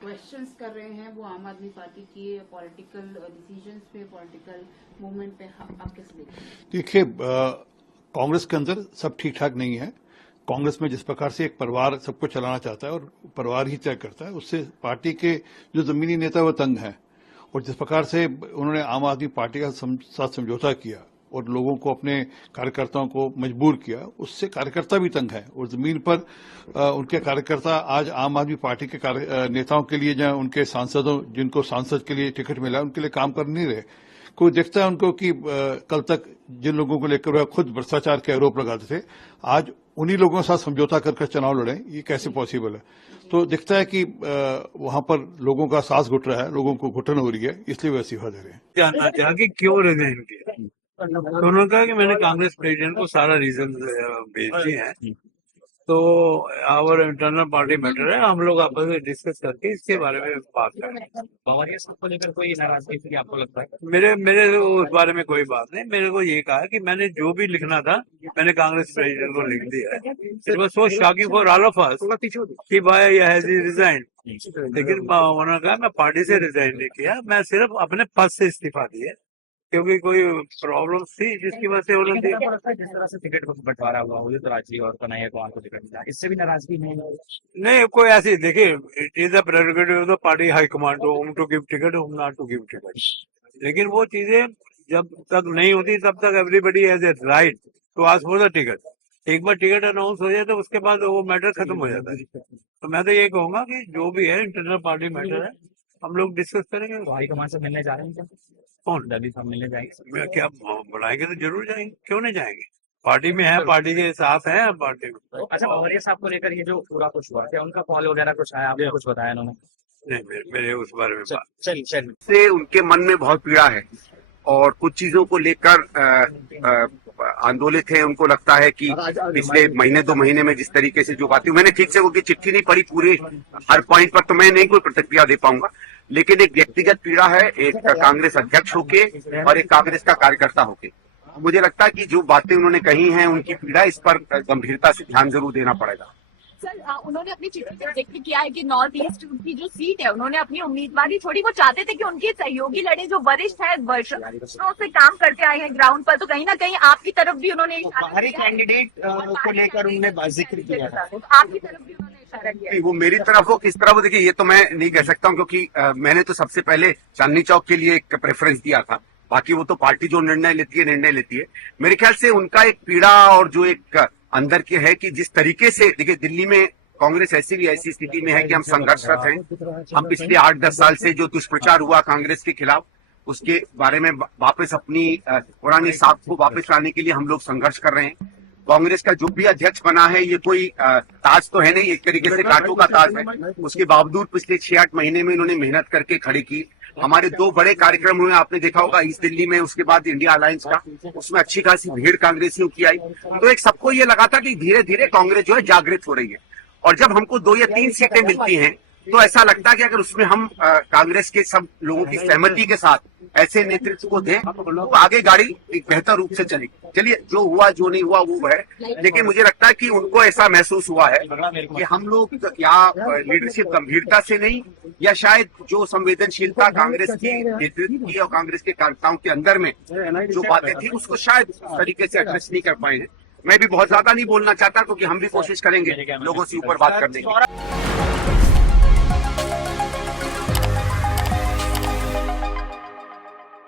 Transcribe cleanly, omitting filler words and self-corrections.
Questions कर रहे हैं वो आम आदमी पार्टी की पॉलिटिकल डिसीजंस पे, पॉलिटिकल मूवमेंट पे, आप कैसे देखते हैं? देखिए, कांग्रेस के अंदर सब ठीक ठाक नहीं है। कांग्रेस में जिस प्रकार से एक परिवार सबको चलाना चाहता है और परिवार ही तय करता है, उससे पार्टी के जो जमीनी नेता वो तंग हैं। और जिस प्रकार से उन्होंने आम आदमी पार्टी का साथ समझौता किया और लोगों को, अपने कार्यकर्ताओं को मजबूर किया, उससे कार्यकर्ता भी तंग है। और जमीन पर उनके कार्यकर्ता आज आम आदमी पार्टी के नेताओं के लिए, जहां उनके सांसदों, जिनको सांसद के लिए टिकट मिला, उनके लिए काम कर नहीं रहे। कोई देखता है उनको कि कल तक जिन लोगों को लेकर वह खुद भ्रष्टाचार के आरोप लगाते थे, आज उन्हीं लोगों के साथ समझौता कर चुनाव लड़े, ये कैसे पॉसिबल है? तो दिखता है कि वहां पर लोगों का सांस घुट रहा है, लोगों को घुटन हो रही है, इसलिए वह इस्तीफा दे रहे हैं। जानना चाहा कि क्यों रिजाइन किया, तो उन्होंने कहा कि मैंने कांग्रेस प्रेसिडेंट को सारा रीजन भेज दिए हैं, तो आवर इंटरनल पार्टी मैटर है, हम लोग आपस में डिस्कस करके इसके बारे में बात करें। और ये सबको लेकर कोई नाराजगी थी आपको लगता है? मेरे उस बारे में कोई बात नहीं। मेरे को ये कहा कि मैंने जो भी लिखना था मैंने कांग्रेस प्रेसिडेंट को लिख दिया है। It was so shocking for all of us कि भाई हैज ही रिजाइन, लेकिन उन्होंने कहा मैं पार्टी से रिजाइन नहीं किया, मैं सिर्फ अपने पद से इस्तीफा दिया, क्योंकि कोई प्रॉब्लम थी जिसकी वजह से उन्होंने। जिस तरह से टिकट बंटवारा हुआ, उदित राजी और कन्हैया कुमार को टिकट मिला, इससे भी नाराजगी नहीं कोई ऐसी, देखिए it is the prerogative of the party high command to give ticket, whom not to give ticket. लेकिन वो चीजें जब तक नहीं होती तब तक everybody has a right to ask for the ticket. एक बार टिकट अनाउंस हो जाए तो उसके बाद वो मैटर खत्म हो जाता है। तो मैं तो ये कहूंगा कि जो भी है इंटरनल पार्टी मैटर है, हम लोग डिस्कस करेंगे। तो हाईकमान से मिलने जा रहे हैं क्या? कौन? दलित हम मिलने जाएंगे? क्या बुलाएंगे तो जरूर जाएंगे, क्यों नहीं जाएंगे? पार्टी में है, पार्टी के साथ है पार्टी में। अच्छा, पवारिया साहब को लेकर ये जो पूरा कुछ हुआ, क्या उनका कॉल वगैरह कुछ आया, आपने कुछ बताया उन्होंने? नहीं, मेरे उस बारे में बात। चलिए से उनके मन में बहुत पीड़ा है और कुछ चीजों को लेकर आंदोलित है। उनको लगता है कि पिछले महीने 2 महीने में जिस तरीके से जो बातें, मैंने ठीक से उनकी चिट्ठी नहीं पढ़ी पूरे हर पॉइंट पर, तो मैं नहीं कोई प्रतिक्रिया दे पाऊंगा, लेकिन एक व्यक्तिगत पीड़ा है, एक कांग्रेस अध्यक्ष होके और एक कांग्रेस का कार्यकर्ता होके। मुझे लगता है कि जो बातें उन्होंने कही हैं, उनकी पीड़ा, इस पर गंभीरता से ध्यान जरूर देना पड़ेगा। सर, उन्होंने अपनी चिट्ठी में जिक्र किया है कि नॉर्थ ईस्ट की जो सीट है, उन्होंने अपनी उम्मीदवारी छोड़ी। वो चाहते थे कि उनके सहयोगी लड़े, जो वरिष्ठ है, वर्षों से काम करके आए हैं ग्राउंड पर, तो कहीं ना कहीं आपकी तरफ भी उन्होंने बाहरी कैंडिडेट को लेकर उन्होंने जिक्र किया था, तो आपकी तरफ भी उन्होंने इशारा किया। वो मेरी तरफ हो, किस तरफ हो, देखिए ये तो मैं नहीं कह सकता हूँ, क्योंकि मैंने तो सबसे पहले चांदनी चौक के लिए एक प्रेफरेंस दिया था। बाकी वो तो पार्टी जो निर्णय लेती है। मेरे ख्याल से उनका एक पीड़ा और जो एक अंदर के है कि जिस तरीके से, देखिए दिल्ली में कांग्रेस ऐसी स्थिति में है कि हम संघर्षरत हैं। हम पिछले 8-10 साल से जो दुष्प्रचार हुआ कांग्रेस के खिलाफ, उसके बारे में वापस अपनी पुरानी साख को वापस लाने के लिए हम लोग संघर्ष कर रहे हैं। कांग्रेस का जो भी अध्यक्ष बना है, ये कोई ताज तो है नहीं, एक तरीके से कांटों का ताज है। उसके बावजूद पिछले 6-8 महीने में इन्होंने मेहनत करके खड़ी की। हमारे 2 बड़े कार्यक्रम हुए, आपने देखा होगा, ईस्ट दिल्ली में, उसके बाद इंडिया अलायंस का, उसमें अच्छी खासी भीड़ कांग्रेसियों की आई। तो एक सबको ये लगा था कि धीरे धीरे कांग्रेस जो है जागृत हो रही है। और जब हमको 2 या 3 सीटें मिलती हैं, तो ऐसा लगता है कि अगर उसमें हम कांग्रेस के सब लोगों की सहमति के साथ ऐसे नेतृत्व को दें, तो आगे गाड़ी एक बेहतर रूप से चलेगी। चलिए, जो हुआ जो नहीं हुआ वो है, लेकिन मुझे लगता है कि उनको ऐसा महसूस हुआ है कि हम लोग या लीडरशिप गंभीरता से नहीं, या शायद जो संवेदनशीलता कांग्रेस की नेतृत्व की और कांग्रेस के कार्यकर्ताओं के अंदर में जो बातें थी, उसको शायद इस तरीके से एड्रेस नहीं कर पाए हैं। मैं भी बहुत ज्यादा नहीं बोलना चाहता, क्योंकि हम भी कोशिश करेंगे लोगों से ऊपर बात करने की।